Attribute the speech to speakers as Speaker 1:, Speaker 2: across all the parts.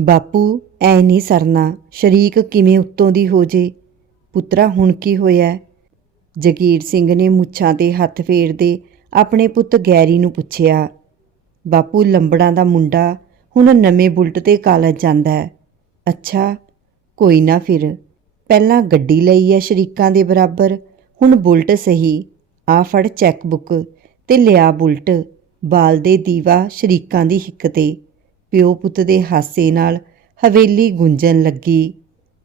Speaker 1: ਬਾਪੂ, ਐ ਨਹੀਂ ਸਰਨਾ, ਸ਼ਰੀਕ ਕਿਵੇਂ ਉੱਤੋਂ ਦੀ ਹੋ ਜੇ? ਪੁੱਤਰਾ, ਹੁਣ ਕੀ ਹੋਇਆ? ਜਗੀਰ ਸਿੰਘ ਨੇ ਮੁੱਛਾਂ ਤੇ ਹੱਥ ਫੇਰਦੇ ਆਪਣੇ ਪੁੱਤ ਗੈਰੀ ਨੂੰ ਪੁੱਛਿਆ, ਬਾਪੂ, ਲੰਬੜਾਂ ਦਾ ਮੁੰਡਾ ਹੁਣ ਨਵੇਂ ਬੁਲਟ ਤੇ ਕਾਲਜ ਜਾਂਦਾ ਹੈ। ਅੱਛਾ, ਕੋਈ ਨਾ ਫਿਰ। ਪਹਿਲਾਂ ਗੱਡੀ ਲਈ ਹੈ ਸ਼ਰੀਕਾਂ ਦੇ ਬਰਾਬਰ, ਹੁਣ ਬੁਲਟ ਸਹੀ। ਆ ਫੜ ਚੈੱਕ ਬੁੱਕ ਤੇ ਲਿਆ ਬੁਲਟ। ਬਾਲ ਦੇ ਦੀਵਾ ਸ਼ਰੀਕਾਂ ਦੀ ਹਿੱਕ ਤੇ। ਪਿਓ ਪੁੱਤ ਦੇ ਹਾਸੇ ਨਾਲ ਹਵੇਲੀ ਗੁੰਜਣ ਲੱਗੀ।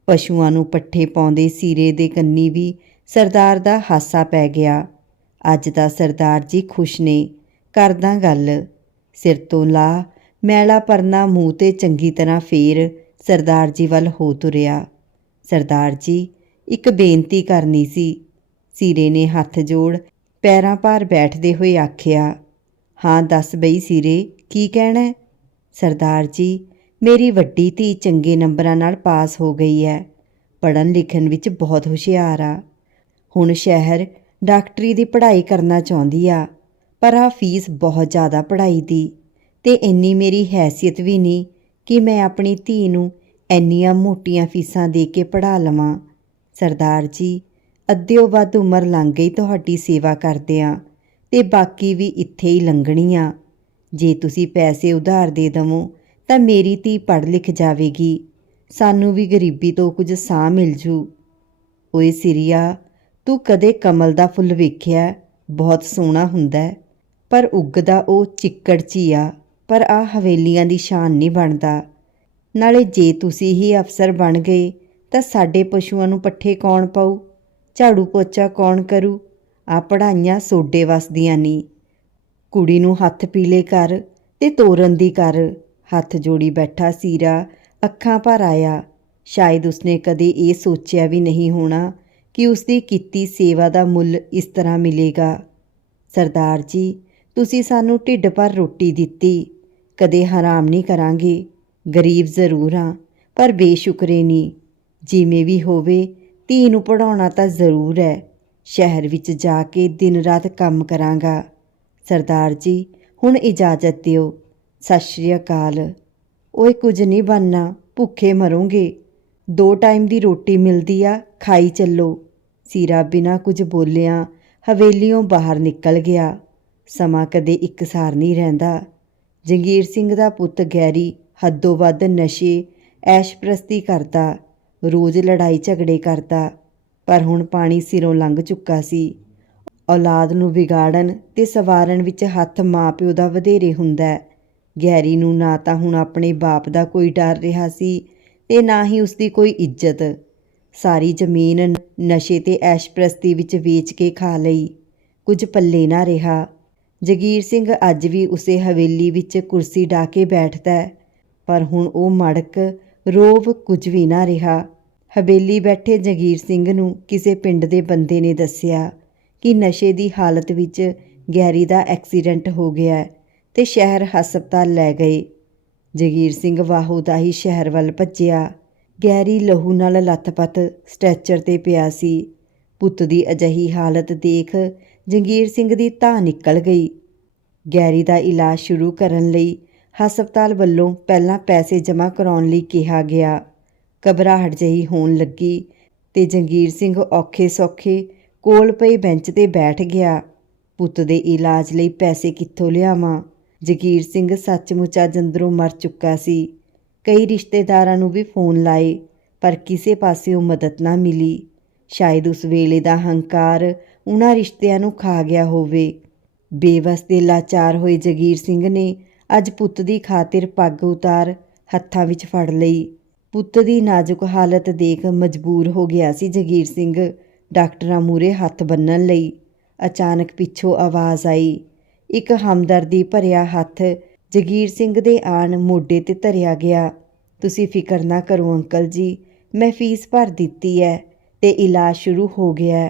Speaker 1: ਪਸ਼ੂਆਂ ਨੂੰ ਪੱਠੇ ਪਾਉਂਦੇ ਸੀਰੇ ਦੇ ਕੰਨੀ ਵੀ ਸਰਦਾਰ ਦਾ ਹਾਸਾ ਪੈ ਗਿਆ। ਅੱਜ ਤਾਂ ਸਰਦਾਰ ਜੀ ਖੁਸ਼ ਨੇ। ਕਰਦਾ ਗੱਲ। ਸਿਰ ਤੋਂ ਲਾ, ਮੈਲਾ ਪਰਨਾ ਮੂੰਹ ਤੇ ਚੰਗੀ ਤਰ੍ਹਾਂ ਫੇਰ ਸਰਦਾਰ ਜੀ ਵੱਲ ਹੋ ਤੁਰਿਆ। ਸਰਦਾਰ ਜੀ, ਇੱਕ ਬੇਨਤੀ ਕਰਨੀ ਸੀ। ਸੀਰੇ ਨੇ ਹੱਥ ਜੋੜ ਪੈਰਾਂ ਭਾਰ ਬੈਠਦੇ ਹੋਏ ਆਖਿਆ, ਹਾਂ, ਦੱਸ ਬਈ ਸੀਰੇ, ਕੀ ਕਹਿਣਾ ਸਰਦਾਰ ਜੀ, ਮੇਰੀ ਵੱਡੀ ਧੀ ਚੰਗੇ ਨੰਬਰਾਂ ਨਾਲ ਪਾਸ ਹੋ ਗਈ ਹੈ। ਪੜ੍ਹਨ ਲਿਖਣ ਵਿੱਚ ਬਹੁਤ ਹੁਸ਼ਿਆਰ ਆ। ਹੁਣ ਸ਼ਹਿਰ ਡਾਕਟਰੀ ਦੀ ਪੜ੍ਹਾਈ ਕਰਨਾ ਚਾਹੁੰਦੀ ਆ, ਪਰ ਆ ਫੀਸ ਬਹੁਤ ਜ਼ਿਆਦਾ ਪੜ੍ਹਾਈ ਦੀ ਤੇ ਇੰਨੀ ਮੇਰੀ ਹੈਸੀਅਤ ਵੀ ਨਹੀਂ ਕਿ ਮੈਂ ਆਪਣੀ ਧੀ ਨੂੰ ਇੰਨੀਆਂ ਮੋਟੀਆਂ ਫੀਸਾਂ ਦੇ ਕੇ ਪੜ੍ਹਾ ਲਵਾਂ। ਸਰਦਾਰ ਜੀ, ਅੱਧਿਓ ਵੱਧ ਉਮਰ ਲੰਘ ਗਈ ਤੁਹਾਡੀ ਸੇਵਾ ਕਰਦੇ ਕਰਦਿਆਂ ਤੇ ਬਾਕੀ ਵੀ ਇੱਥੇ ਹੀ ਲੰਘਣੀ ਆ ਜੇ ਤੁਸੀਂ ਪੈਸੇ ਉਧਾਰ ਦੇ ਦਵੋ, ਤਾਂ ਮੇਰੀ ਧੀ ਪੜ੍ਹ ਲਿਖ ਜਾਵੇਗੀ। ਸਾਨੂੰ ਵੀ ਗਰੀਬੀ ਤੋਂ ਕੁਝ ਸਾਹ ਮਿਲ ਜੂ। ਓਏ ਸਿਰਿਆ, ਤੂੰ ਕਦੇ ਕਮਲ ਦਾ ਫੁੱਲ ਵੇਖਿਆ? ਬਹੁਤ ਸੋਹਣਾ ਹੁੰਦਾ ਪਰ ਉੱਗਦਾ ਉਹ ਚਿੱਕੜ 'ਚ ਹੀ ਆ ਪਰ ਆ ਹਵੇਲੀਆਂ ਦੀ ਸ਼ਾਨ ਨਹੀਂ ਬਣਦਾ। ਨਾਲੇ ਜੇ ਤੁਸੀਂ ਹੀ ਅਫਸਰ ਬਣ ਗਏ, ਤਾਂ ਸਾਡੇ ਪਸ਼ੂਆਂ ਨੂੰ ਪੱਠੇ ਕੌਣ ਪਾਉ ਝਾੜੂ ਪੋਚਾ ਕੌਣ ਕਰੂ? ਆ ਪੜਾਈਆਂ ਸੋਡੇ ਵਸਦੀਆਂ ਨਹੀਂ ਕੁੜੀ ਨੂੰ ਹੱਥ ਪੀਲੇ ਕਰ ਤੇ ਤੋਰਨ ਦੀ ਕਰ। ਹੱਥ ਜੋੜੀ ਬੈਠਾ ਸੀਰਾ, ਅੱਖਾਂ ਭਰ ਆਇਆ। ਸ਼ਾਇਦ ਉਸਨੇ ਕਦੇ ਇਹ ਸੋਚਿਆ ਵੀ ਨਹੀਂ ਹੋਣਾ ਕਿ ਉਸਦੀ ਕੀਤੀ ਸੇਵਾ ਦਾ ਮੁੱਲ ਇਸ ਤਰ੍ਹਾਂ ਮਿਲੇਗਾ। ਸਰਦਾਰ ਜੀ, ਤੁਸੀਂ ਸਾਨੂੰ ਢਿੱਡ ਭਰ ਰੋਟੀ ਦਿੱਤੀ। ਕਦੇ ਹਰਾਮ ਨਹੀਂ ਕਰਾਂਗੇ। ਗਰੀਬ ਜ਼ਰੂਰ ਹਾਂ, ਪਰ ਬੇਸ਼ੁਕਰੇ ਨਹੀਂ। ਜਿਵੇਂ ਵੀ ਹੋਵੇ, ਧੀ ਨੂੰ ਪੜਾਉਣਾ ਤਾਂ ਜ਼ਰੂਰ ਹੈ। ਸ਼ਹਿਰ ਵਿੱਚ ਜਾ ਕੇ ਦਿਨ ਰਾਤ ਕੰਮ ਕਰਾਂਗਾ। ਸਰਦਾਰ ਜੀ, ਹੁਣ ਇਜਾਜ਼ਤ ਦਿਓ। ਸਤਿ ਸ਼੍ਰੀ ਅਕਾਲ। ਓਏ ਕੁਝ ਨਹੀਂ ਬਣਨਾ, ਭੁੱਖੇ ਮਰੋਂਗੇ। ਦੋ ਟਾਈਮ ਦੀ ਰੋਟੀ ਮਿਲਦੀ ਆ, ਖਾਈ ਚੱਲੋ। ਸੀਰਾ ਬਿਨਾ ਕੁਝ ਬੋਲਿਆ, ਹਵੇਲੀਓਂ ਬਾਹਰ ਨਿਕਲ ਗਿਆ। ਸਮਾਂ ਕਦੇ ਇੱਕਸਾਰ ਨਹੀਂ ਰਹਿੰਦਾ। ਜੰਗੀਰ ਸਿੰਘ ਦਾ ਪੁੱਤ ਗੈਰੀ ਹੱਦੋਂ ਵੱਧ ਨਸ਼ੇ ਐਸ਼ਪ੍ਰਸਤੀ ਕਰਦਾ, ਰੋਜ਼ ਲੜਾਈ ਝਗੜੇ ਕਰਦਾ, ਪਰ ਹੁਣ ਪਾਣੀ ਸਿਰੋਂ ਲੰਘ ਚੁੱਕਾ ਸੀ। ਔਲਾਦ ਨੂੰ ਵਿਗਾੜਨ ਤੇ ਸਵਾਰਨ ਵਿੱਚ ਹੱਥ ਮਾਪਿਓ ਦਾ ਵਧੇਰੇ ਹੁੰਦਾ ਹੈ। ਗੈਰੀ ਨੂੰ ਨਾ ਤਾਂ ਹੁਣ ਆਪਣੇ ਬਾਪ ਦਾ ਕੋਈ ਡਰ ਰਿਹਾ ਸੀ ਤੇ ਨਾ ਹੀ ਉਸਦੀ ਕੋਈ ਇੱਜ਼ਤ। ਸਾਰੀ ਜ਼ਮੀਨ ਨਸ਼ੇ ਤੇ ਐਸ਼ਪ੍ਰਸਤੀ ਵਿੱਚ ਵੇਚ ਕੇ ਖਾ ਲਈ। ਕੁਝ ਪੱਲੇ ਨਾ ਰਿਹਾ। ਜਗੀਰ ਸਿੰਘ ਅੱਜ ਵੀ ਉਸੇ ਹਵੇਲੀ ਵਿੱਚ ਕੁਰਸੀ ਢਾ ਕੇ ਬੈਠਦਾ ਪਰ ਹੁਣ ਉਹ ਮੜਕ, ਰੋਵ ਕੁਝ ਵੀ ਨਾ ਰਿਹਾ। ਹਵੇਲੀ ਬੈਠੇ ਜਗੀਰ ਸਿੰਘ ਨੂੰ ਕਿਸੇ ਪਿੰਡ ਦੇ ਬੰਦੇ ਨੇ ਦੱਸਿਆ ਕਿ ਨਸ਼ੇ ਦੀ ਹਾਲਤ ਵਿੱਚ ਗੈਰੀ ਦਾ ਐਕਸੀਡੈਂਟ ਹੋ ਗਿਆ ਹੈ ਤੇ ਸ਼ਹਿਰ ਹਸਪਤਾਲ ਲੈ ਗਏ। ਜਗੀਰ ਸਿੰਘ ਵਾਹੂ ਦਾ ਹੀ ਸ਼ਹਿਰ ਵੱਲ ਭੱਜਿਆ। ਗੈਰੀ ਲਹੂ ਨਾਲ ਲੱਥਪੱਥ ਸਟ੍ਰੈਚਰ ਤੇ ਪਿਆ ਸੀ। ਪੁੱਤ ਦੀ ਅਜਹੀ ਹਾਲਤ ਦੇਖ ਜੰਗੀਰ ਸਿੰਘ ਦੀ ਧਾਂ ਨਿਕਲ ਗਈ। ਗੈਰੀ ਦਾ ਇਲਾਜ ਸ਼ੁਰੂ ਕਰਨ ਲਈ ਹਸਪਤਾਲ ਵੱਲੋਂ ਪਹਿਲਾਂ ਪੈਸੇ ਜਮ੍ਹਾਂ ਕਰਾਉਣ ਲਈ ਕਿਹਾ ਗਿਆ। ਘਬਰਾਹਟ ਜਿਹੀ ਹੋਣ ਲੱਗੀ ਤੇ ਜੰਗੀਰ ਸਿੰਘ ਔਖੇ ਸੌਖੇ ਕੋਲ ਪਈ ਬੈਂਚ ਤੇ ਬੈਠ ਗਿਆ। ਪੁੱਤ ਦੇ ਇਲਾਜ ਲਈ ਪੈਸੇ ਕਿੱਥੋਂ ਲਿਆਵਾਂ? ਜਗੀਰ ਸਿੰਘ ਸੱਚਮੁੱਚ ਅੱਜ ਅੰਦਰੋਂ ਮਰ ਚੁੱਕਾ ਸੀ। ਕਈ ਰਿਸ਼ਤੇਦਾਰਾਂ ਨੂੰ ਵੀ ਫੋਨ ਲਾਏ, ਪਰ ਕਿਸੇ ਪਾਸਿਓਂ ਮਦਦ ਨਾ ਮਿਲੀ। ਸ਼ਾਇਦ ਉਸ ਵੇਲੇ ਦਾ ਹੰਕਾਰ ਉਹਨਾਂ ਰਿਸ਼ਤਿਆਂ ਨੂੰ ਖਾ ਗਿਆ ਹੋਵੇ। ਬੇਵਸ ਤੇ ਲਾਚਾਰ ਹੋਏ ਜਗੀਰ ਸਿੰਘ ਨੇ ਅੱਜ ਪੁੱਤ ਦੀ ਖਾਤਰ ਪੱਗ ਉਤਾਰ ਹੱਥਾਂ ਵਿੱਚ ਫੜ ਲਈ। ਪੁੱਤ ਦੀ ਨਾਜ਼ੁਕ ਹਾਲਤ ਦੇਖ ਮਜਬੂਰ ਹੋ ਗਿਆ ਸੀ ਜਗੀਰ ਸਿੰਘ। ਡਾਕਟਰਾਂ ਮੂਰੇ ਹੱਥ ਬੰਨਣ ਲਈ ਅਚਾਨਕ ਪਿੱਛੋਂ ਆਵਾਜ਼ ਆਈ। ਇੱਕ ਹਮਦਰਦੀ ਭਰਿਆ ਹੱਥ ਜਗੀਰ ਸਿੰਘ ਦੇ ਆਣ ਮੋਢੇ ਤੇ ਧਰਿਆ ਗਿਆ। ਤੁਸੀਂ ਫਿਕਰ ਨਾ ਕਰੋ ਅੰਕਲ ਜੀ, ਮੈਂ ਫੀਸ ਭਰ ਦਿੱਤੀ ਹੈ ਤੇ ਇਲਾਜ ਸ਼ੁਰੂ ਹੋ ਗਿਆ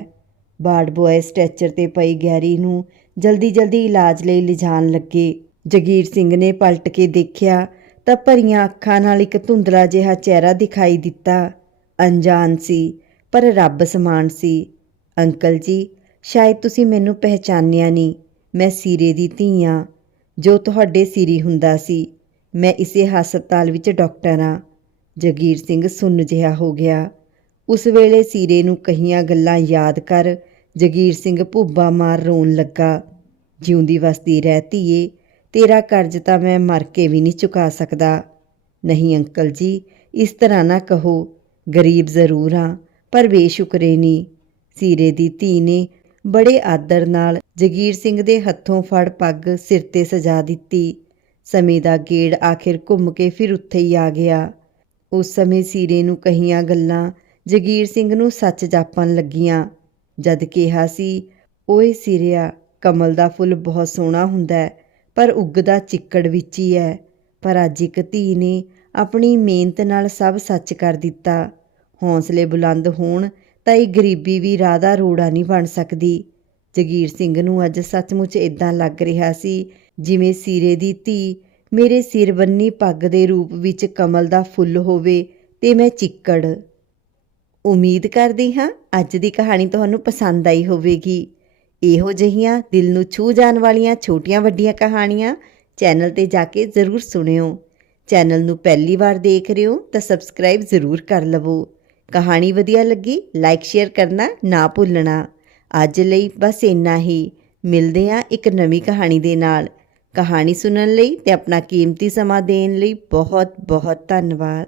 Speaker 1: ਬਾਰਡ ਬੋਏ ਸਟ੍ਰੈਚਰ ਤੇ ਪਈ ਗੈਰੀ ਨੂੰ ਜਲਦੀ ਜਲਦੀ ਇਲਾਜ ਲਈ ਲਿਜਾਣ ਲੱਗੇ। ਜਗੀਰ ਸਿੰਘ ਨੇ ਪਲਟ ਕੇ ਦੇਖਿਆ ਤਾਂ ਭਰੀਆਂ ਅੱਖਾਂ ਨਾਲ ਇੱਕ ਧੁੰਦਲਾ ਜਿਹਾ ਚਿਹਰਾ ਦਿਖਾਈ ਦਿੱਤਾ। ਅਣਜਾਣ ਸੀ। ਪਰ ਰੱਬ ਸਮਾਨ ਸੀ। ਅੰਕਲ ਜੀ, ਸ਼ਾਇਦ ਤੁਸੀਂ ਮੈਨੂੰ ਪਹਿਚਾਨਿਆ ਨਹੀਂ ਮੈਂ ਸੀਰੇ ਦੀ ਧੀ ਹਾਂ ਜੋ ਤੁਹਾਡੇ ਸਿਰੀ ਹੁੰਦਾ ਸੀ। ਮੈਂ ਇਸੇ ਹਸਪਤਾਲ ਵਿੱਚ ਡਾਕਟਰ ਹਾਂ ਜਗੀਰ ਸਿੰਘ ਸੁੰਨ ਜਿਹਾ ਹੋ ਗਿਆ। ਉਸ ਵੇਲੇ ਸੀਰੇ ਨੂੰ ਕਹੀਆਂ ਗੱਲਾਂ ਯਾਦ ਕਰ ਜਗੀਰ ਸਿੰਘ ਭੁੱਬਾ ਮਾਰ ਰੋਣ ਲੱਗਾ। ਜਿਉਂਦੀ ਵਸਦੀ ਰਹਿਤੀ ਏ ਤੇਰਾ ਕਰਜ਼ ਤਾਂ ਮੈਂ ਮਰ ਕੇ ਵੀ ਨਹੀਂ ਚੁਕਾ ਸਕਦਾ। ਨਹੀਂ ਅੰਕਲ ਜੀ, ਇਸ ਤਰ੍ਹਾਂ ਨਾ ਕਹੋ, ਗਰੀਬ ਜ਼ਰੂਰ ਹਾਂ ਪਰ ਬੇਸ਼ੁਕਰੇ ਨਹੀਂ ਸੀਰੇ ਦੀ ਧੀ ਨੇ ਬੜੇ ਆਦਰ ਨਾਲ ਜਗੀਰ ਸਿੰਘ ਦੇ ਹੱਥੋਂ ਫੜ ਪੱਗ ਸਿਰ ਤੇ ਸਜਾ ਦਿੱਤੀ। ਸਮੇਂ ਦਾ ਗੇੜ ਆਖਿਰ ਘੁੰਮ ਕੇ ਫਿਰ ਉੱਥੇ ਹੀ ਆ ਗਿਆ। ਉਸ ਸਮੇਂ ਸੀਰੇ ਨੂੰ ਕਹੀਆਂ ਗੱਲਾਂ ਜਗੀਰ ਸਿੰਘ ਨੂੰ ਸੱਚ ਜਾਪਣ ਲੱਗੀਆਂ। ਜਦ ਕਿਹਾ ਸੀ, ਓਏ ਸੀਰਿਆ, ਕਮਲ ਦਾ ਫੁੱਲ ਬਹੁਤ ਸੋਹਣਾ ਹੁੰਦਾ ਪਰ ਉੱਗਦਾ ਚਿੱਕੜ ਵਿੱਚ ਹੀ ਹੈ। ਪਰ ਅੱਜ ਇੱਕ ਧੀ ਨੇ ਆਪਣੀ ਮਿਹਨਤ ਨਾਲ ਸਭ ਸੱਚ ਕਰ ਦਿੱਤਾ। ਹੌਸਲੇ ਬੁਲੰਦ ਹੋਣ ਤਾਂ ਇਹ ਗਰੀਬੀ ਵੀ ਰਾਹ ਦਾ ਰੋੜਾ ਨਹੀਂ ਬਣ ਸਕਦੀ। ਜਗੀਰ ਸਿੰਘ ਨੂੰ ਅੱਜ ਸੱਚਮੁੱਚ ਇਦਾਂ ਲੱਗ ਰਿਹਾ ਸੀ ਜਿਵੇਂ ਸੀਰੇ ਦੀ ਧੀ ਮੇਰੇ ਸਿਰ ਬੰਨੀ ਪੱਗ ਦੇ ਰੂਪ ਵਿੱਚ ਕਮਲ ਦਾ ਫੁੱਲ ਹੋਵੇ ਤੇ ਮੈਂ ਚਿੱਕੜ। ਉਮੀਦ ਕਰਦੀ ਹਾਂ ਅੱਜ ਦੀ ਕਹਾਣੀ ਤੁਹਾਨੂੰ ਪਸੰਦ ਆਈ ਹੋਵੇਗੀ। ਇਹੋ ਜਿਹੀਆਂ ਦਿਲ ਨੂੰ ਛੂ ਜਾਣ ਵਾਲੀਆਂ ਛੋਟੀਆਂ ਵੱਡੀਆਂ ਕਹਾਣੀਆਂ ਚੈਨਲ ਤੇ ਜਾ ਕੇ ਜ਼ਰੂਰ ਸੁਣਿਓ। ਚੈਨਲ ਨੂੰ ਪਹਿਲੀ ਵਾਰ ਦੇਖ ਰਹੇ ਹੋ ਤਾਂ ਸਬਸਕ੍ਰਾਈਬ ਜ਼ਰੂਰ ਕਰ ਲਵੋ। ਕਹਾਣੀ ਵਧੀਆ ਲੱਗੀ ਲਾਈਕ ਸ਼ੇਅਰ ਕਰਨਾ ਨਾ ਭੁੱਲਣਾ। ਅੱਜ ਲਈ ਬਸ ਇੰਨਾ ਹੀ। ਮਿਲਦੇ ਹਾਂ ਇੱਕ ਨਵੀਂ ਕਹਾਣੀ ਦੇ ਨਾਲ। ਕਹਾਣੀ ਸੁਣਨ ਲਈ ਤੇ ਆਪਣਾ ਕੀਮਤੀ ਸਮਾਂ ਦੇਣ ਲਈ ਬਹੁਤ ਬਹੁਤ ਧੰਨਵਾਦ।